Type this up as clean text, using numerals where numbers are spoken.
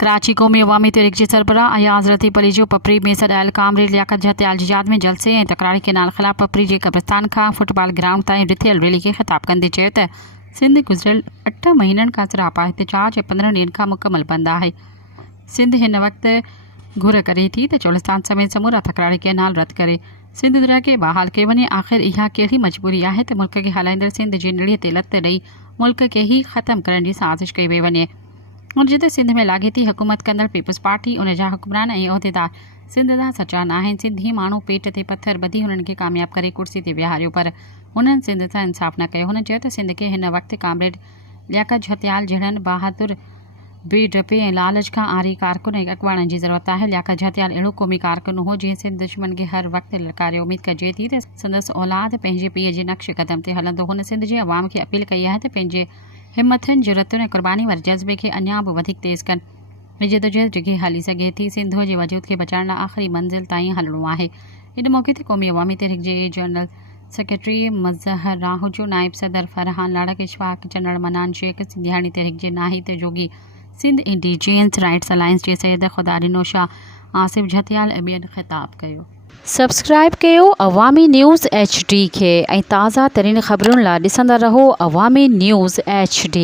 कराची क़ौमी अवामी तहरीक जे सरबराह अयाज़ लतीफ़ अली जो पपरी में सॾायल कामरेड लियाकत जहतियाल जी यादि में जलसे ऐं तकरारी केनाल ख़िलाफ़ पपरी जे कब्रिस्तान खां फुटबॉल ग्राउंड ताईं रिथियल रैली खे ख़िताब कंदे चयो त सिंध गुज़िरियल 8 महीननि खां सरापा एहतजाज ऐं 15 ॾींहनि खां मुकमल बंदि आहे। सिंध हिन वक़्तु घुर करे थी त चोलिस्तान समेत समूरा तकरारी केनाल रद्द करे सिंध दुनिया खे बहाल कयो वञे। आख़िर इहा कहिड़ी मजबूरी आहे त मुल्क खे हलाईंदड़ सिंध जी निड़ीअ ते लत ॾेई मुल्क खे ई ख़तमु करण जी साज़िश कई वई वञे। उन जिते सिंध में लाॻेती हुकूमत कंदड़ पीपल्स पार्टी उन जा हुक्मरान ऐं उहिदेदार सिंध जा सचा न आहिनि। सिंधी माण्हू पेट ते पथर ॿधी हुननि खे कामयाबु करे कुर्सी ते विहारियो पर हुननि सिंध सां इंसाफ़ न कयो। हुन चयो त सिंध खे हिन वक़्तु कामरेड लियाकत जहतियाल जहिड़नि बहादुर बेडपे ऐं लालच खां आरी कारकुन ऐं अॻुवाणनि जी ज़रूरत आहे। लियाकत जहतियाल अहिड़ो क़ौमी कारकुन हो जंहिं सिंध दुश्मन खे हर वक़्तु ललकारियो। उमेद कजे थी त संदसि औलाद पंहिंजे पीउ जे नक्श क़दम ते हलंदो। हुन सिंध जे अवाम खे अपील कई आहे त पंहिंजे हिमतुनि जुरतुनि ऐं क़ुर्बानी वारे जज़्बे खे अञा बि वधीक तेज़ कनि। जदोजहद डिघे हली सघे थी। सिंध जे वजूद खे बचाइण लाइ आख़िरी मंज़िल ताईं हलणो आहे। इन मौक़े ते क़ौमी अवामी तहरीक जे जनरल सेक्रेटरी मज़हर राहुजो, नायब सदर फरहान लाड़क, इशफाक जनरल मनान शेख, सिंधियाणी तहरीक जे नाहिद जोगी, सिंध इंडिजियंस राइट्स अलायंस जे सैयद खुदारिनो शाह, आसिफ जहतियाल ऐं ॿियनि ख़िताब कयो। सब्सक्राइब कयो अवामी न्यूज़ HD खे ऐं ताज़ा तरीन ख़बरुनि लाइ ॾिसंदा रहो अवामी न्यूज़ HD।